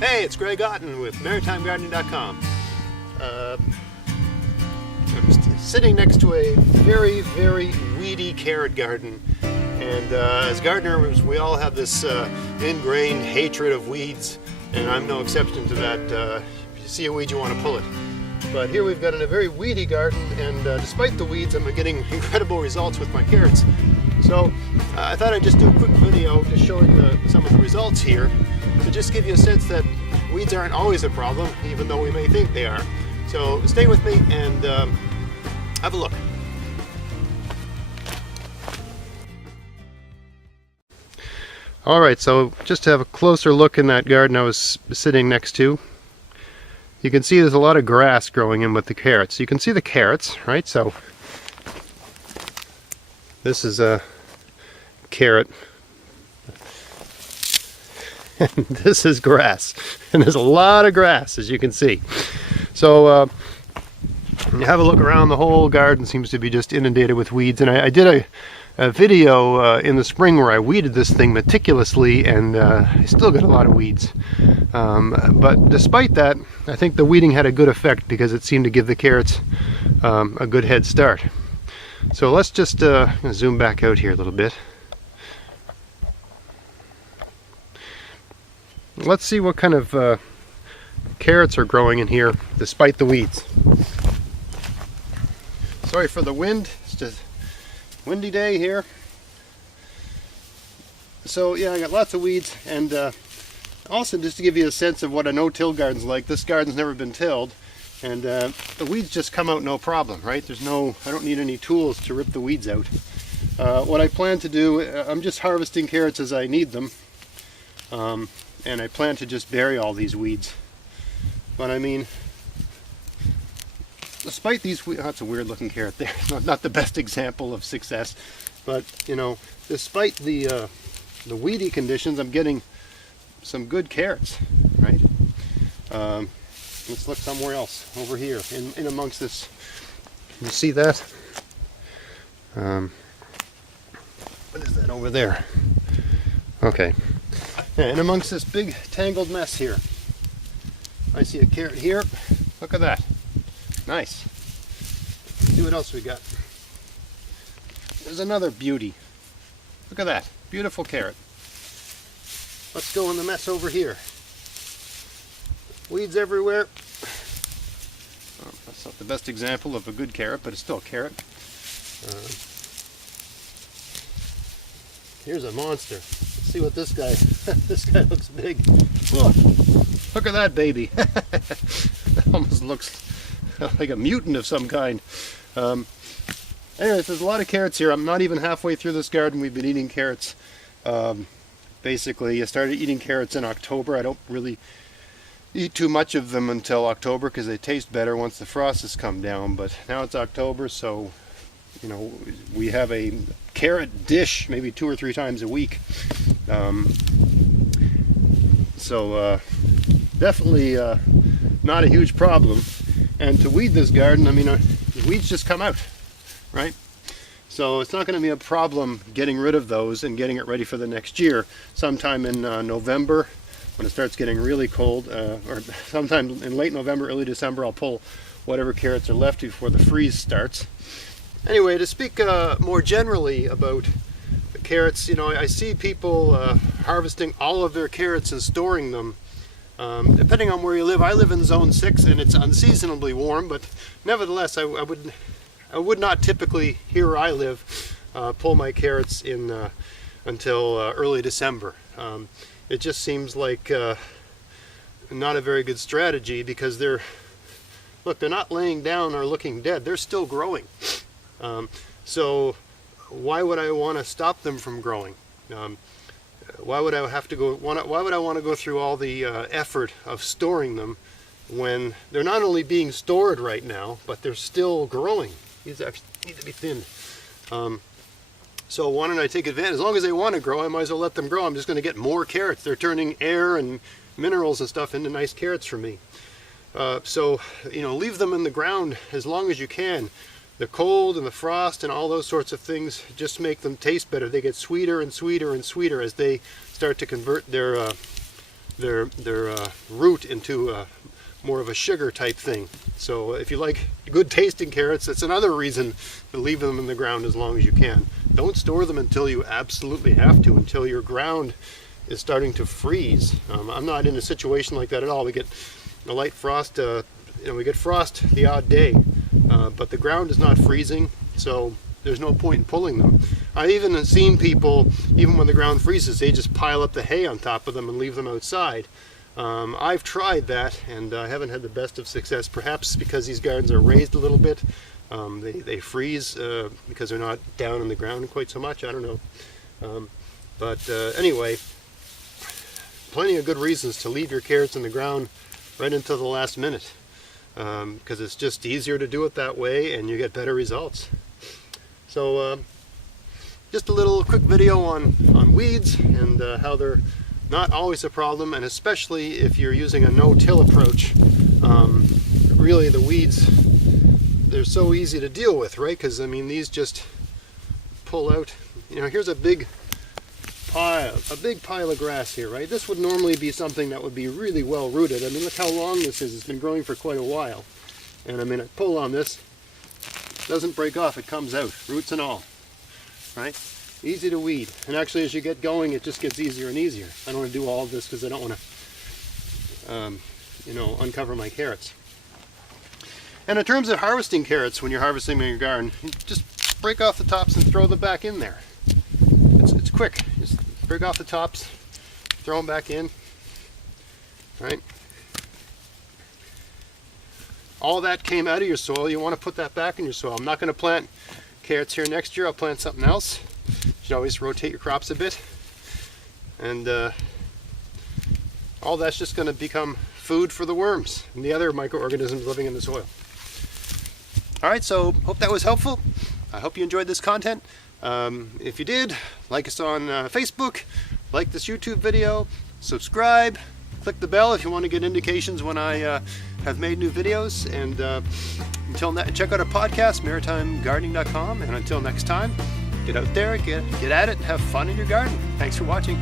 Hey, it's Greg Otten with MaritimeGardening.com. I'm sitting next to a very, very weedy carrot garden. And as gardeners, we all have this ingrained hatred of weeds, and I'm no exception to that. If you see a weed, you want to pull it. But here we've got a very weedy garden, and despite the weeds, I'm getting incredible results with my carrots. So I thought I'd just do a quick video just showing some of the results here, to just give you a sense that weeds aren't always a problem, even though we may think they are. So stay with me and have a look. Alright, so just to have a closer look in that garden I was sitting next to, you can see there's a lot of grass growing in with the carrots. You can see the carrots, right? So this is a carrot. And this is grass. And there's a lot of grass, as you can see. So you have a look around, the whole garden seems to be just inundated with weeds. And I did a video in the spring where I weeded this thing meticulously, and I still got a lot of weeds. But despite that, I think the weeding had a good effect because it seemed to give the carrots a good head start. So let's just zoom back out here a little bit. Let's see what kind of carrots are growing in here despite the weeds. Sorry for the wind, it's just a windy day here. So yeah, I got lots of weeds, and also just to give you a sense of what a no-till garden's like, this garden's never been tilled, and the weeds just come out no problem, right? I don't need any tools to rip the weeds out. What I plan to do, I'm just harvesting carrots as I need them. And I plan to just bury all these weeds. But I mean, despite these weeds, that's a weird looking carrot there. Not the best example of success. But, you know, despite the weedy conditions, I'm getting some good carrots, right? Let's look somewhere else, over here, in amongst this. You see that? What is that over there? Okay. And amongst this big tangled mess here, I see a carrot here. Look at that. Nice. Let's see what else we got. There's another beauty. Look at that. Beautiful carrot. Let's go in the mess over here. Weeds everywhere. Oh, that's not the best example of a good carrot, but it's still a carrot. Here's a monster. Let's see what this guy, this guy looks big. Whoa, look at that baby. That almost looks like a mutant of some kind. Anyways, there's a lot of carrots here. I'm not even halfway through this garden. We've been eating carrots. Basically, I started eating carrots in October. I don't really eat too much of them until October because they taste better once the frost has come down. But now it's October, so you know, we have a carrot dish maybe 2 or 3 times a week. So definitely not a huge problem. And to weed this garden, I mean, the weeds just come out, right? So it's not going to be a problem getting rid of those and getting it ready for the next year. Sometime in November, when it starts getting really cold, or sometime in late November, early December, I'll pull whatever carrots are left before the freeze starts. Anyway, to speak more generally about the carrots, you know, I see people harvesting all of their carrots and storing them. Depending on where you live, I live in Zone 6 and it's unseasonably warm, but nevertheless, I would not typically, here where I live, pull my carrots in until early December. It just seems like not a very good strategy because they're not laying down or looking dead, they're still growing. So why would I want to stop them from growing? Why would I want to go through all the effort of storing them when they're not only being stored right now, but they're still growing? These actually need to be thinned. So why don't I take advantage? As long as they want to grow, I might as well let them grow. I'm just going to get more carrots. They're turning air and minerals and stuff into nice carrots for me. So, you know, leave them in the ground as long as you can. The cold and the frost and all those sorts of things just make them taste better. They get sweeter and sweeter and sweeter as they start to convert their their root into more of a sugar type thing. So if you like good tasting carrots, that's another reason to leave them in the ground as long as you can. Don't store them until you absolutely have to, until your ground is starting to freeze. I'm not in a situation like that at all. We get a light frost, we get frost the odd day, but the ground is not freezing, so there's no point in pulling them. I've even seen people, even when the ground freezes, they just pile up the hay on top of them and leave them outside. I've tried that, and I haven't had the best of success, perhaps because these gardens are raised a little bit. They freeze because they're not down in the ground quite so much. I don't know. But anyway, plenty of good reasons to leave your carrots in the ground right until the last minute, because it's just easier to do it that way and you get better results. So just a little quick video on weeds and how they're not always a problem, and especially if you're using a no-till approach. Really, the weeds, they're so easy to deal with, right? Because I mean, these just pull out. Here's a big pile of grass here, right? This would normally be something that would be really well rooted. I mean, look how long this is. It's been growing for quite a while. And I mean, I pull on this, it doesn't break off, it comes out, roots and all, right? Easy to weed. And actually, as you get going, it just gets easier and easier. I don't want to do all of this because I don't want to, uncover my carrots. And in terms of harvesting carrots, when you're harvesting in your garden, you just break off the tops and throw them back in there. It's quick. Just break off the tops, throw them back in, right? All that came out of your soil. You want to put that back in your soil. I'm not going to plant carrots here next year. I'll plant something else. You should always rotate your crops a bit. And all that's just going to become food for the worms and the other microorganisms living in the soil. All right, so hope that was helpful. I hope you enjoyed this content. If you did, like us on Facebook, like this YouTube video, subscribe, click the bell if you want to get indications when I have made new videos. And check out our podcast, maritimegardening.com. And until next time, get out there, get at it, and have fun in your garden. Thanks for watching.